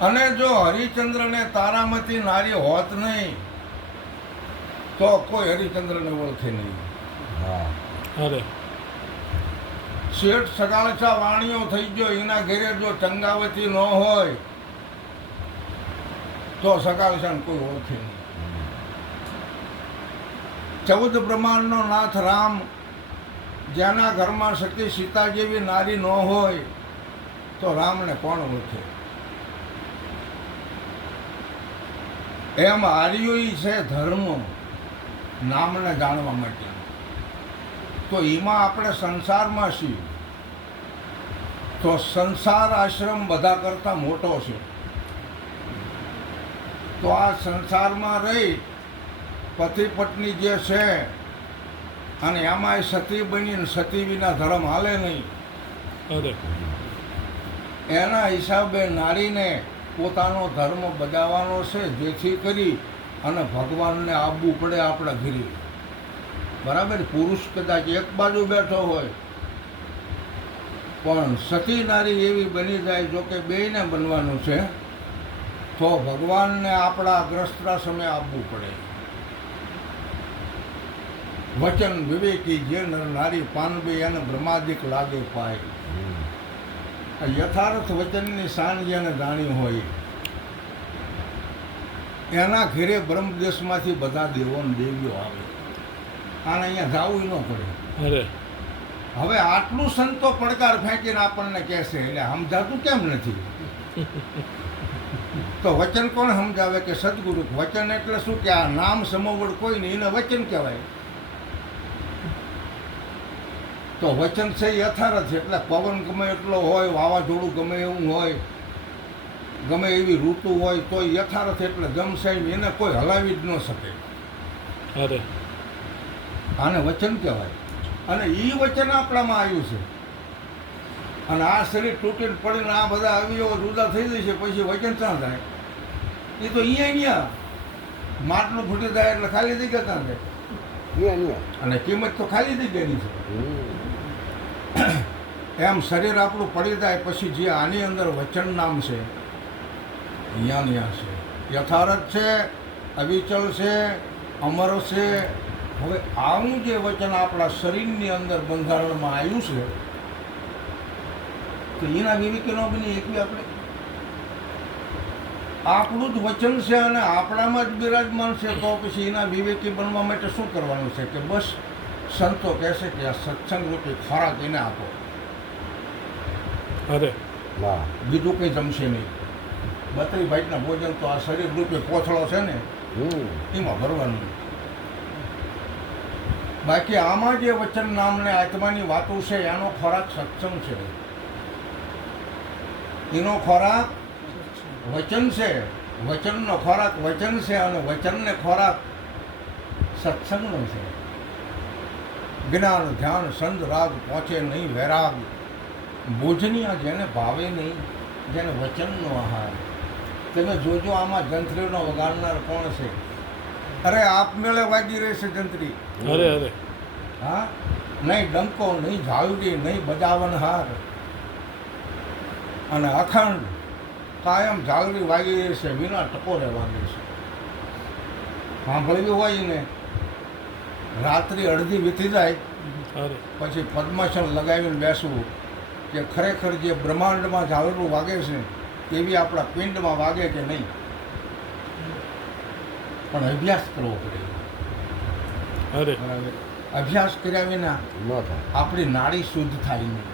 અને જો હરિચંદ્રને તારામતી નારી હોત નહીં તો કોઈ હરિચંદ્રને ઓળખે નહીં. અરે શેઠ સગાળછા વાણીઓ થઈ ગયો, એના ઘેરે જો ચંગાવતી ન હોય તો સગાળછાને કોઈ ઓળખે નહીં. 14 બ્રહ્માંડનો નાથ રામ, જેના ઘરમાં સતી સીતા જેવી નારી ન હોય તો રામને કોણ ઓળખે? એમ આર્યું છે ધર્મ નામને જાણવા માટે. તો એમાં આપણે સંસારમાં છીએ તો સંસાર આશ્રમ બધા કરતાં મોટો છે. તો આ સંસારમાં રહી પતિ પત્ની જે છે અને એમાંય સતી બનીને સતી વિના ધર્મ હાલે નહીં. અરે એના હિસાબે નારીને પોતાનો ધર્મ બજાવવાનો છે, જેથી કરી અને ભગવાનને આવવું પડે આપણા ઘરે. બરાબર? પુરુષ કદાચ એક બાજુ બેઠો હોય પણ સતી નારી એવી બની જાય, જો કે બેયને બનવાનું છે, તો ભગવાનને આપણા અગ્રસ્ત્રાસમે આવવું પડે. વચન વિવેકી જે નર નારી પાનબે એને બ્રહ્માદિક લાગે પાય. યથાર્થ વચનની શાન જેને જાણી હોય એના ઘેરે બ્રહ્મદેશમાંથી બધા દેવો ને દેવીઓ આવે. આને અહીંયા જવું ન પડે. અરે હવે આટલું સંતો પડકાર ફેંકીને આપણને કહેશે એટલે સમજાતું કેમ નથી? તો વચન કોણ સમજાવે કે સદગુરુ. વચન એટલે શું કે આ નામ સમવડ કોઈ નહીં, એને વચન કહેવાય. તો વચન છે યથાર્થ. એટલે પવન ગમે એટલો હોય, વાવાઝોડું ગમે એવું હોય, ગમે એવી ઋતુ હોય, તો યથાર્થ એટલે જમસાહેબ એને કોઈ હલાવી જ ન શકે. અરે આને વચન કહેવાય. અને એ વચન આપણામાં આવ્યું છે. અને આ શરીર તૂટીને પડીને આ બધા અવયવો જુદા થઈ જશે, પછી વચન ક્યાં થાય? એ તો અહીંયા માટલું ફૂટી જાય એટલે ખાલી જગ્યા ક્યાં થાય? અને કિંમત તો ખાલી જગ્યાની છે. એમ શરીર આપણું પડી જાય પછી જે આની અંદર વચન નામ છે અહીંયા છે, યથાર્થ છે, અવિચલ છે, અમર છે. હવે આવું જે વચન આપણા શરીરની અંદર બંધારણમાં આવ્યું છે તો એના વિવેકી ન બની એકવી આપણે. આપણું જ વચન છે અને આપણામાં જ બિરાજમાન છે, તો પછી એના વિવેકી બનવા માટે શું કરવાનું છે? કે બસ સંતો કહેશે કે આ સત્સંગ રૂપી ખોરાક એને આપો, અરે બીજું કંઈ જમશે નહીં. 32 ભાઈના ભોજન તો આ શરીર રૂપે કોથળો છે ને એમાં ભરવાનું. બાકી આમાં જે વચન નામને આત્માની વાતો છે એનો ખોરાક સત્સંગ છે, એનો ખોરાક વચન છે, વચનનો ખોરાક વચન છે અને વચનને ખોરાક સત્સંગનો છે. જ્ઞાન ધ્યાન સંત રાગ પહોંચે નહીં વૈરાગ, ભોજનિયા જેને ભાવે નહીં, જેને વચનનો આહાર. તમે જોજો આમાં જંત્રીનો વગાડનાર કોણ છે? અરે આપમેળે વાગી રહેશે જંત્રી. અરે અરે હા, નહીં ડંકો, નહીં ઝાલડી, નહીં બજાવનહાર, અને અખંડ કાયમ ઝાલડી વાગી રહેશે, વિના ટકોરે વાગે છે. સાંભળ્યું હોય ને, રાત્રિ અડધી વીતી જાય અરે પછી પદ્માસન લગાવીને બેસવું કે ખરેખર જે બ્રહ્માંડમાં ઝાલરું વાગે છે એવી આપણા પિંડમાં વાગે કે નહીં. પણ અભ્યાસ કરવો પડે. અરે બરાબર? અભ્યાસ કર્યા વિના આપણી નાડી શુદ્ધ થાય નહીં,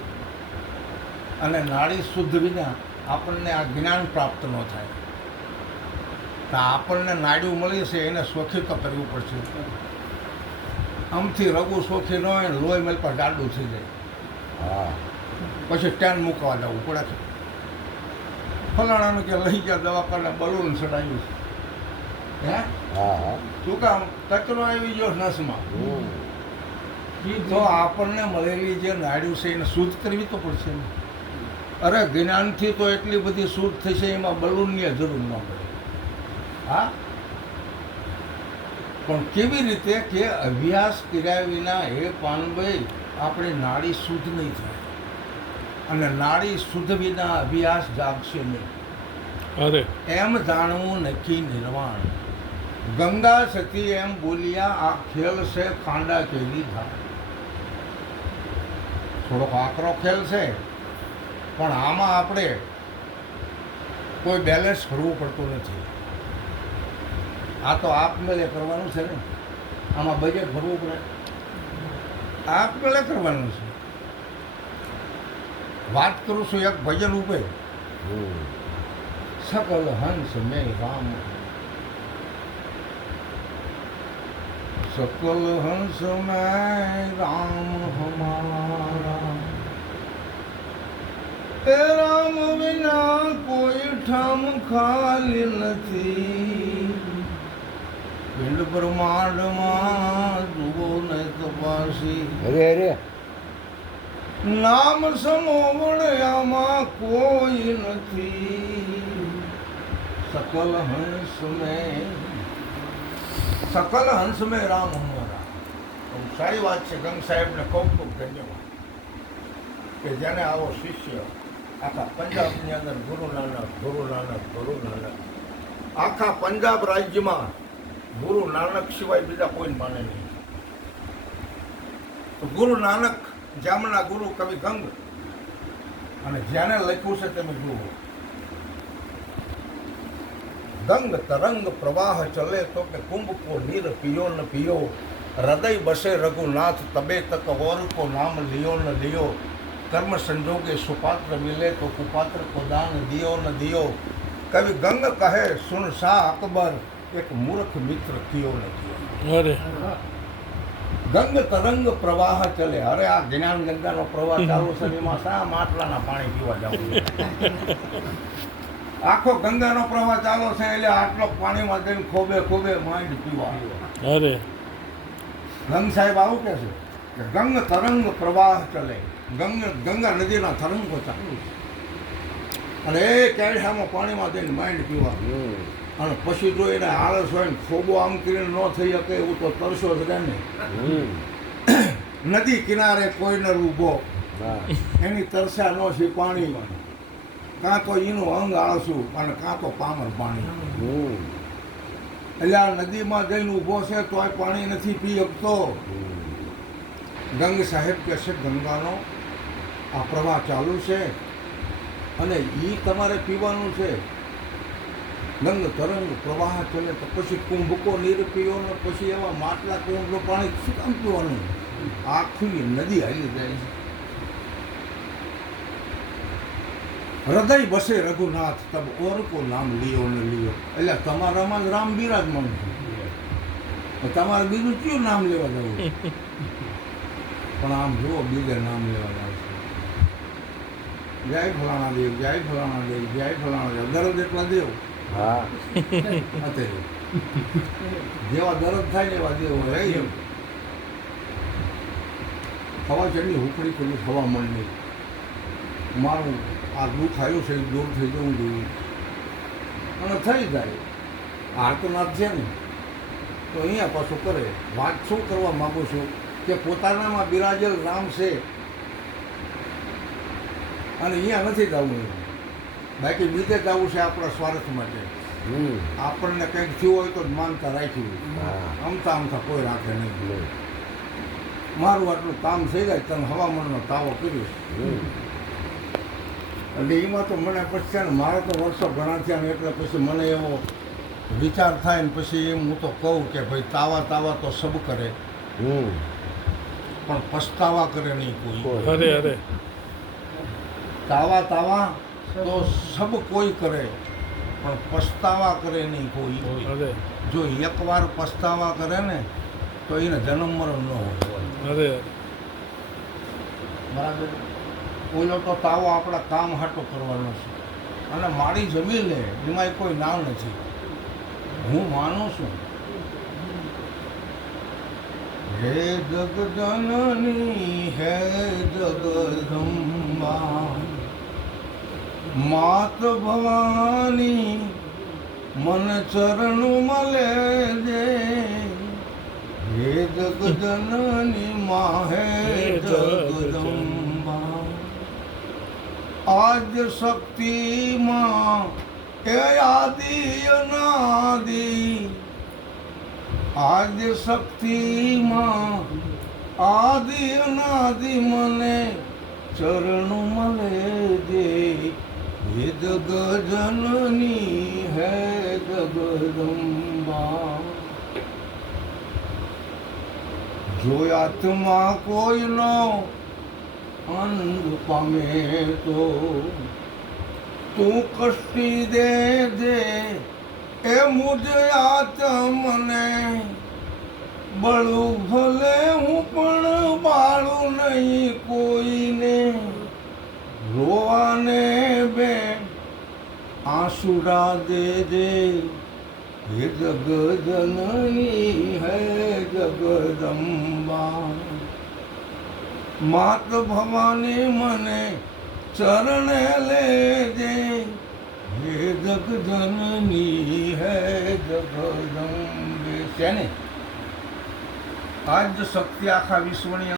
અને નાડી શુદ્ધ વિના આપણને આ જ્ઞાન પ્રાપ્ત ન થાય. તો આપણને નાડ્યું મળી છે એને શોખી તો કરવું પડશે. આમથી રગું શોખી ન હોય ને લોહી મેલ પર જાડું થઈ જાય, પછી સ્ટેન્ડ મૂકવા જવું પડે છે. ફલાણાનું કે લઈ ગયા દવાખાને બલૂન ચડાવ્યું છે, હે શું કામ? કચરો આવી ગયો નસમાં. તો આપણને મળેલી જે નાડ્યું છે એને શુદ્ધ કરવી તો પડશે ને. અરે જ્ઞાનથી તો એટલી બધી શુદ્ધ થશે, એમાં બલૂનની જરૂર ન પડે. હા, પણ કેવી રીતે કે અભ્યાસ કર્યા વિના એ પાનભાઈ આપણી નાડી શુદ્ધ નહીં થાય, અને નાડી શુદ્ધ વિના અભ્યાસ જાગશે નહીં. અરે એમ જાણવું નક્કી નિર્વાણ. ગંગા સતી એમ બોલ્યા આ ખેલ છે ખાંડા કેવી થાય. થોડોક આકરો ખેલ છે પણ આમાં આપણે કોઈ બેલેન્સ કરવું પડતું નથી. આ તો આપમેળે કરવાનું છે ને, આમાં બજેટ ભરવું પડે, આપમેળે કરવાનું છે. વાત કરું છું એક ભજન ઉપર, सकल हंस में राम, सकल हंस में राम हमारा, ए राम बिना कोई ઠામ ખાલી નથી. પિંડ બ્રહ્માંડમાં જુઓ ને તપાસી, અરે અરે નામ સમોવણ્યામાં કોઈ નથી. सकल हंस में राम हमारा. સારી વાત છે. ગંગ સાહેબને ખૂબ ખૂબ ધન્યવાદ કે જેને આવો શિષ્ય આખા પંજાબની અંદર ગુરુ નાનક આખા પંજાબ રાજ્યમાં ગુરુ નાનક સિવાય બીજા કોઈ માને નહીં. તો ગુરુ નાનક જામના ગુરુ કવિ ગંગ, અને જેને લખ્યું છે તમે જુઓ. ગંગ તરંગ પ્રવાહ ચલે તો કે કુંભ કો નીર પિયો ન પિયો, હૃદય બસે રઘુનાથ તબે તક और को नाम लियो न लियो, कर्म संजोगे सुपात्र मिले तो कुपात्र को दान दियो न दियो. कवि गंग कहे सुन शाह अकबर, एक मूर्ख मित्र कियो न कियो. અરે ગંગ તરંગ પ્રવાહ ચલે. અરે આ જ્ઞાન ગંગાનો પ્રવાહ ચાલુ છે ને એમાં શા માટલાના પાણી પીવા જવું? આખો ગંગાનો પ્રવાહ ચાલુ છે એટલે આટલો પાણીમાં જઈને ખોબે ખોબે માંડ પીવા. અરે ગંગ સાહેબ આવું કે છે કે ગંગ તરંગ પ્રવાહ ચલે. ગંગા નદીના તરંગો ચાલુ છે અને એ કેળામાં પાણીમાં જઈને માંડ પીવા. અને પછી જો એને આળસ હોય ને ખોબો આમ કરીને ન થઈ શકે એવું તો તરસો જ રહે ને. નદી કિનારે કોઈ ન ઊભો, એની તરસ્યા ન છે પાણી, કાં તો એનું અંગ આળસું અને કાં તો પામર પાણી. એટલે આ નદીમાં જઈને ઊભો છે તોય પાણી નથી પી શકતો. ગંગ સાહેબ કહે છે ગંગાનો આ પ્રવાહ ચાલુ છે અને એ તમારે પીવાનું છે. ગંગ તરંગ પ્રવાહ ચલે તો પછી કુંભકો નીર પીવો ને પછી એવા માટલા કુંભનું પાણી શું કામ પીવાનું? આખી નદી હાલી જાય છે. હૃદય બસે રઘુનાથ તબ ઓર કો નામ લિયો ને લિયો. એટલે તમારામાં જ રામ બિરાજમાન છે, તમારે બીજું કયું નામ લેવા જવું? પણ આમ જુઓ બીજે નામ લેવા જાવ છે. જય ફલાણા દેવ, જય ફલાણા દેવ, જય ફલાણા દેવ. દરદ એટલા દેવ અત્યારે જેવા દરદ થાય ને એવા દેવ હોય. હવા ચડની હુકડી કરી હવા મળની. મારું આ દુઃખ આવ્યું છે દૂર થઈ જવું જોઈએ અને થઈ જાય. આર્તનાથ છે ને તો અહીંયા પાછું કરે. વાત શું કરવા માગું છું કે પોતાનામાં બિરાજેલ રામ છે અને અહીંયા નથી જવું. બાકી બીજે જવું છે આપણા સ્વાર્થ માટે. આપણને કંઈક થયું હોય તો જ માનતા રાખ્યું, અમતા કોઈ રાખે નહીં. મારું આટલું કામ થઈ જાય તમે હવામાનનો તાવો કર્યો એટલે એમાં તો મને પછી છે ને મારે તો વર્ષો ઘણા થયા ને એટલે પછી મને એવો વિચાર થાય ને પછી એમ હું તો કહું કે ભાઈ તાવા તો સબ કરે પણ પસ્તાવા કરે નહીં કોઈ. અરે અરે તાવા તો સબ કોઈ કરે પણ પસ્તાવા કરે નહીં કોઈ. અરે જો એકવાર પસ્તાવા કરે ને તો એને જન્મ મરણ ન હોય. અરે બરાબર. ઓલો તો તાવો આપણા કામ હાટો કરવાનો છે અને મારી જમીન લે એમાં કોઈ નામ નથી. હું માનું છું હે જગજનની હે જગદંબા, માત ભવાની મન ચરણ મળે જે. હે જગજનની મા હે જગદંબા, આજ શક્તિમાં એ આદિ અનાદિ આદ્ય શક્તિમાં આદિ અનાદિ મને ચરણ મળે દે હે જગજનની હે જગદંબા જો આત્મા કોઈનો અંધ પામે તો તું કષ્ટી દે દે એ મુજ આત્મને બળું ભલે હું પણ બાળું નહીં કોઈને રોવાને બે આંસુડા દે દે હે જગજનની હે જગદંબા માત ભવાની મને ચરણે લેજે હે જગજનની હે જગદંબે છે ને આજ શક્તિ આખા વિશ્વની